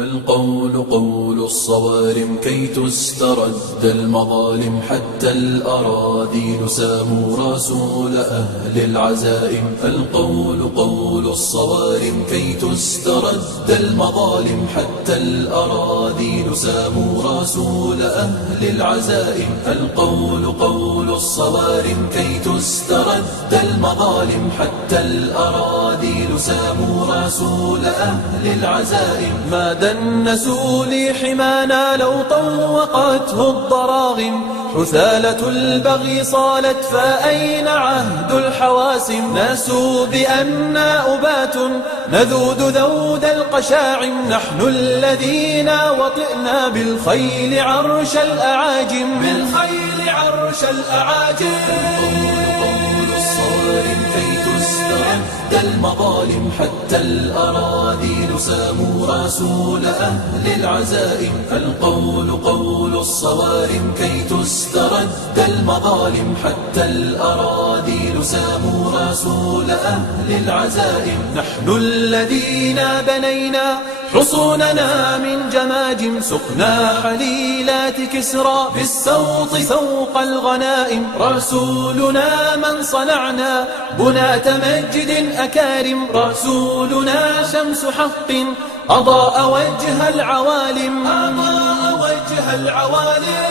القول قول الصوارم كي تسترد المظالم، حتى الأراذيل ساموا رسول أهل العزائم. القول قول الصوارم كي تسترد المظالم، حتى الأراذيل ساموا رسول أهل العزائم. القول قول الصوارم كي تسترد المظالم، حتى الأراذيل ساموا رسول أهل العزائم. ما دنسوا لي حمانا لو طوقته الضراغم، حثالة البغي صالت فأين عهد الحواسم. ناسوا بأننا أبات نذود ذود القشاعم، نحن الذين وطئنا بالخيل عرش الأعاجم. بالخيل عرش الأعاجم. قول الصارم كي تسترد المظالم، حتى الأراذيل ساموا رسول أهل العزائم. القول قول الصوارم كي تسترد المظالم، حتى الأراذيل ساموا رسول أهل العزائم. نحن الذين بنينا حصوننا من جماجم، سقنا حليلات كسرى بالسوط سوق الغنائم. رسولنا من صنعنا بناة مجد أكارم، رسولنا شمس حق أضاء وجه العوالم. أضاء وجه العوالم.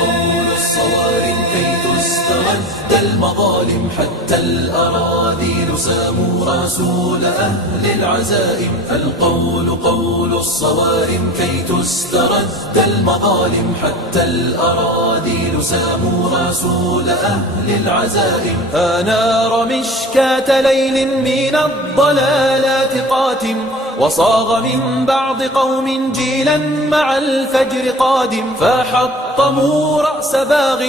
قول الصوارم كي تسترد المظالم، حتى الأراذيل ساموا رسول أهل العزائم. القول قول الصوارم كي تسترد المظالم، حتى الأراذيل ساموا رسول أهل العزائم. أنار مشكاة ليل من الضلالات قاتم، وصاغ من بعض قوم جيلا مع الفجر قادم. فحطموا رأس باغ